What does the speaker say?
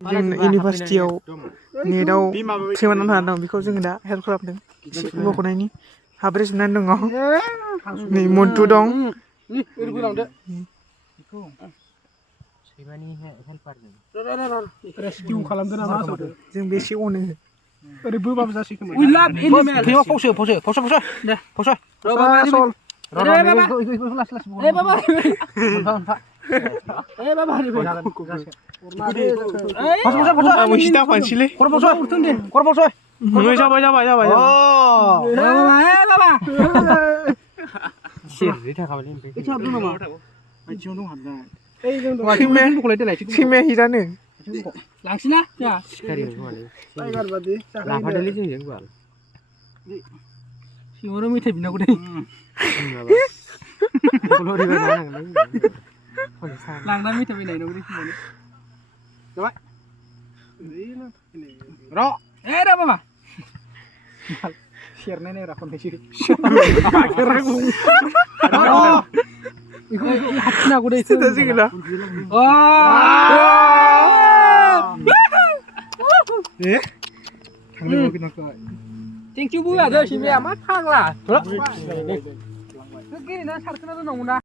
जों इउनिभारसिटियाव नेटआव सेमानानै थानानै दं बेखौ जोङो दा हेल्प खालामदों एसे बख'नायनि हाब्रेजोबनानै दङ नै मन्टु दं जों बेसे अनो ओरै बोबाबो जासिगोन सैमाया हिटानो लांसिना सिङावनो मेथाइ बिनांगौ दे लांना मेथाइ बायनाय दं र' बाबा सेरनाय नायरा खननैसो हाबसिन हागौ दे थेंकिउ बुया दै सैमाया मा फाग्ला गेलेना सारखोना दोननांगौ ना